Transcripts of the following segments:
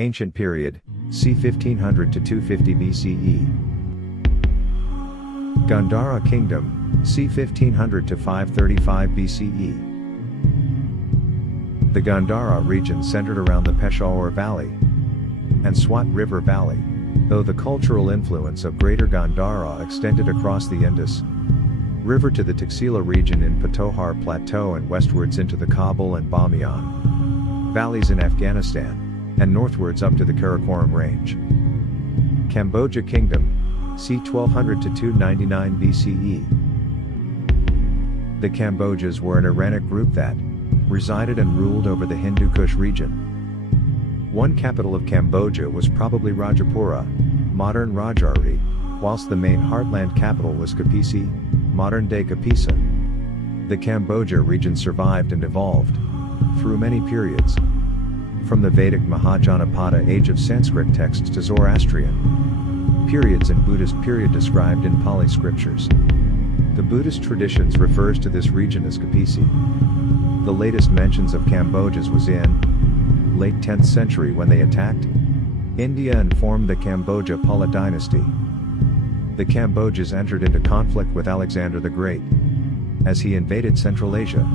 Ancient period, c. 1500 to 250 BCE. Gandhara Kingdom, c. 1500 to 535 BCE. The Gandhara region centered around the Peshawar Valley and Swat River Valley, though the cultural influence of Greater Gandhara extended across the Indus River to the Taxila region in Potohar Plateau and westwards into the Kabul and Bamiyan valleys in Afghanistan, and northwards up to the Karakoram range. Kamboja Kingdom, c. 1200 to 299 BCE. The Kambojas were an Iranic group that resided and ruled over the Hindukush region. One capital of Cambodia was probably Rajapura, modern Rajaury, whilst the main heartland capital was Kapisi, modern-day Kapisa. The Kamboja region survived and evolved through many periods, from the Vedic Mahajanapada age of Sanskrit texts to Zoroastrian periods and Buddhist period described in Pali scriptures. The Buddhist traditions refers to this region as Kapisi. The latest mentions of Kambojas was in late 10th century when they attacked India and formed the Kamboja Pala dynasty. The Kambojas entered into conflict with Alexander the Great as he invaded Central Asia.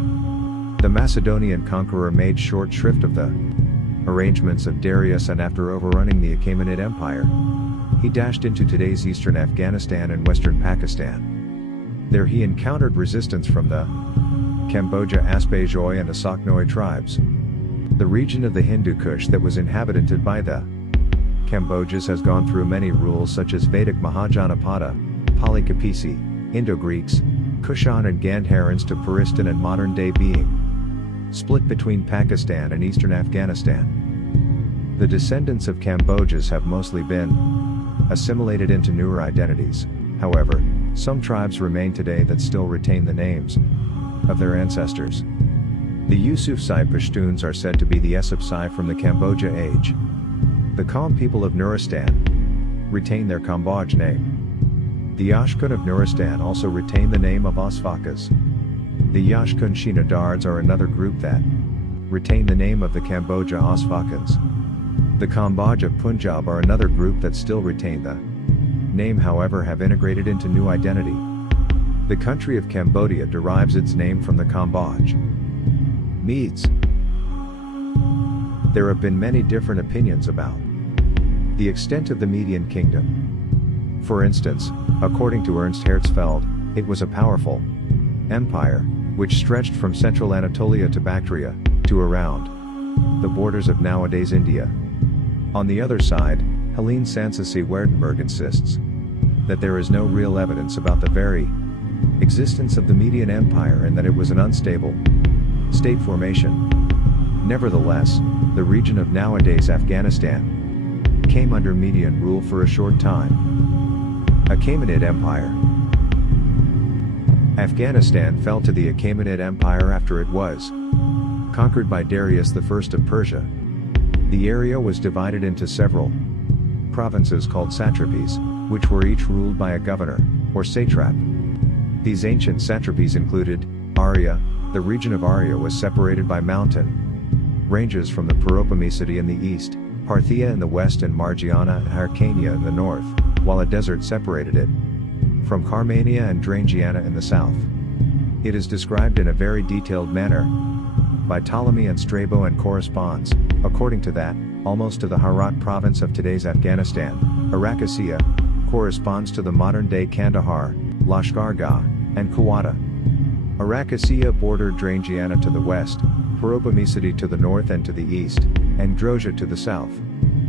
The Macedonian conqueror made short shrift of the arrangements of Darius, and after overrunning the Achaemenid Empire, he dashed into today's eastern Afghanistan and western Pakistan. There he encountered resistance from the Kamboja Aśvakans and Aśvakans tribes. The region of the Hindukush that was inhabited by the Kambojas has gone through many rules such as Vedic Mahajanapada, Pali Kapisi, Indo-Greeks, Kushan and Gandharans to Paristan and modern-day being split between Pakistan and eastern Afghanistan. The descendants of Kambojas have mostly been assimilated into newer identities. However, some tribes remain today that still retain the names of their ancestors. The Yusufzai Pashtuns are said to be the Essopzai from the Kamboja age. The Kam people of Nuristâni retain their Kamboj name. The Aśvakans of Nuristâni also retain the name of Aśvakans. The Aśvakans Shinadards are another group that retain the name of the Kamboja Aśvakans. The Kamboja Punjab are another group that still retain the name, however have integrated into new identity. The country of Cambodia derives its name from the Kamboj Medes. There have been many different opinions about the extent of the Median Kingdom. For instance, according to Ernst Herzfeld, it was a powerful empire, which stretched from central Anatolia to Bactria, to around the borders of nowadays India. On the other side, Helene Sanssouci Werdenberg insists that there is no real evidence about the very existence of the Median Empire and that it was an unstable state formation. Nevertheless, the region of nowadays Afghanistan came under Median rule for a short time. Achaemenid Empire. Afghanistan fell to the Achaemenid Empire after it was conquered by Darius I of Persia. The area was divided into several provinces called satrapies, which were each ruled by a governor, or satrap. These ancient satrapies included Arya. The region of Arya was separated by mountain ranges from the Paropamesidi in the east, Parthia in the west and Margiana and Hyrcania in the north, while a desert separated it from Carmania and Drangiana in the south. It is described in a very detailed manner by Ptolemy and Strabo and corresponds, according to that, almost to the Herat province of today's Afghanistan. Arakassia corresponds to the modern-day Kandahar, Lashkargah, and Kuwata. Arakassia bordered Drangiana to the west, Paropamesidi to the north and to the east, and Drozhia to the south.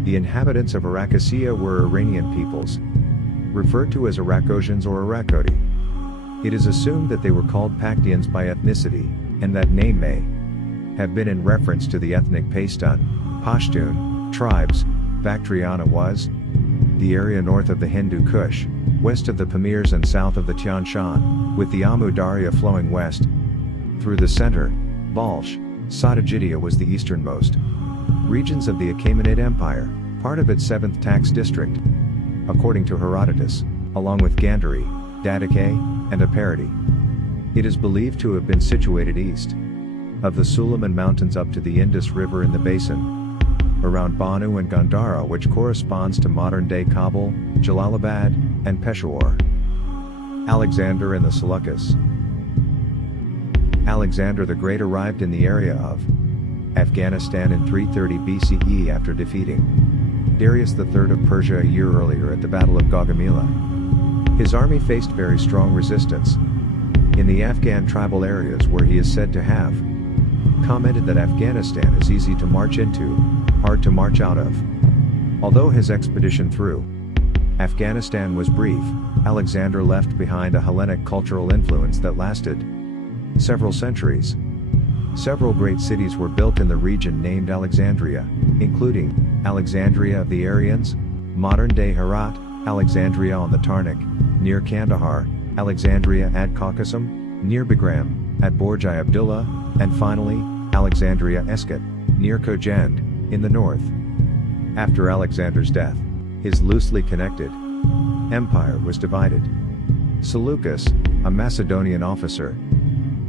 The inhabitants of Arakassia were Iranian peoples, referred to as Arakosians or Arakoti. It is assumed that they were called Paktians by ethnicity, and that name may have been in reference to the ethnic Pashtun tribes. Bactriana was the area north of the Hindu Kush, west of the Pamirs and south of the Tian Shan, with the Amu Darya flowing west through the center. Balch, Satajidia was the easternmost regions of the Achaemenid Empire, part of its 7th tax district, according to Herodotus, along with Gandhari, Dadake, and Aparati. It is believed to have been situated east of the Suleiman Mountains up to the Indus River in the basin around Banu and Gandhara, which corresponds to modern-day Kabul, Jalalabad, and Peshawar. Alexander and the Selucus. Alexander the Great arrived in the area of Afghanistan in 330 BCE after defeating Darius III of Persia a year earlier at the Battle of Gaugamela. His army faced very strong resistance in the Afghan tribal areas, where he is said to have commented that Afghanistan is easy to march into, hard to march out of. Although his expedition through Afghanistan was brief, Alexander left behind a Hellenic cultural influence that lasted several centuries. Several great cities were built in the region named Alexandria, including Alexandria of the Aryans, modern-day Herat, Alexandria on the Tarnak, near Kandahar, Alexandria ad Caucasum, near Bagram, at Borjai Abdullah, and finally, Alexandria Esket, near Khojend, in the north. After Alexander's death, his loosely connected empire was divided. Seleucus, a Macedonian officer,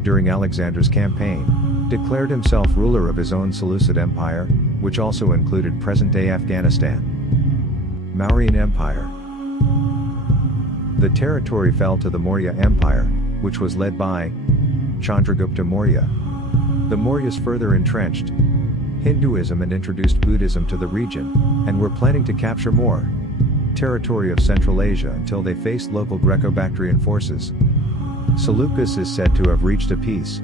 during Alexander's campaign, declared himself ruler of his own Seleucid Empire, which also included present-day Afghanistan. Mauryan Empire. The territory fell to the Maurya Empire, which was led by Chandragupta Maurya. The Mauryas further entrenched Hinduism and introduced Buddhism to the region, and were planning to capture more territory of Central Asia until they faced local Greco-Bactrian forces. Seleucus is said to have reached a peace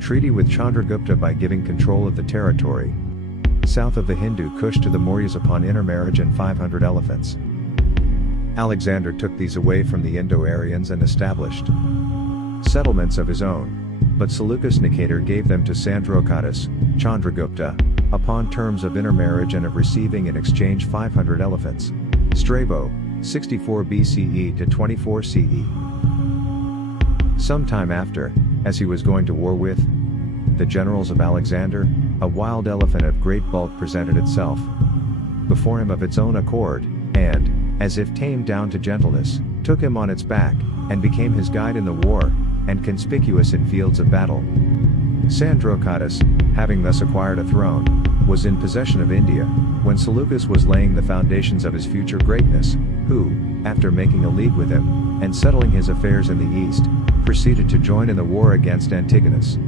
treaty with Chandragupta by giving control of the territory south of the Hindukush to the Mauryas upon intermarriage and 500 elephants. Alexander took these away from the Indo-Aryans and established settlements of his own, but Seleucus Nicator gave them to Sandrocatus, Chandragupta, upon terms of intermarriage and of receiving in exchange 500 elephants. Strabo, 64 BCE to 24 CE. Sometime after, as he was going to war with the generals of Alexander, a wild elephant of great bulk presented itself before him of its own accord, and, as if tamed down to gentleness, took him on its back, and became his guide in the war, and conspicuous in fields of battle. Sandrocatus, having thus acquired a throne, was in possession of India, when Seleucus was laying the foundations of his future greatness, who, after making a league with him, and settling his affairs in the east, proceeded to join in the war against Antigonus.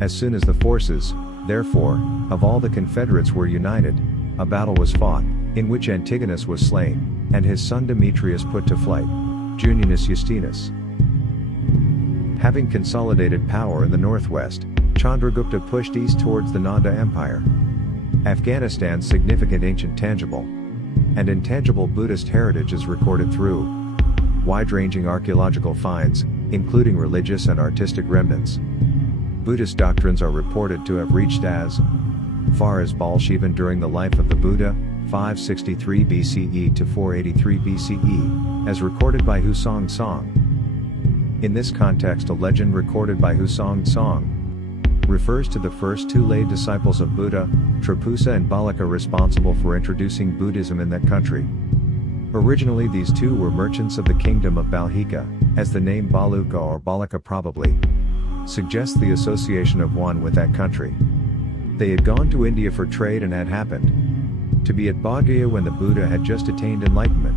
As soon as the forces, therefore, of all the confederates were united, a battle was fought, in which Antigonus was slain, and his son Demetrius put to flight. Junius Justinus. Having consolidated power in the northwest, Chandragupta pushed east towards the Nanda Empire. Afghanistan's significant ancient tangible and intangible Buddhist heritage is recorded through wide-ranging archaeological finds, including religious and artistic remnants. Buddhist doctrines are reported to have reached as far as Balshivan during the life of the Buddha, 563 BCE to 483 BCE, as recorded by Husong Song. In this context, a legend recorded by Husong Song refers to the first two lay disciples of Buddha, Trapusa and Balaka, responsible for introducing Buddhism in that country. Originally these two were merchants of the kingdom of Balhika, as the name Baluka or Balaka probably suggests the association of one with that country. They had gone to India for trade and had happened to be at Bodh Gaya when the Buddha had just attained enlightenment.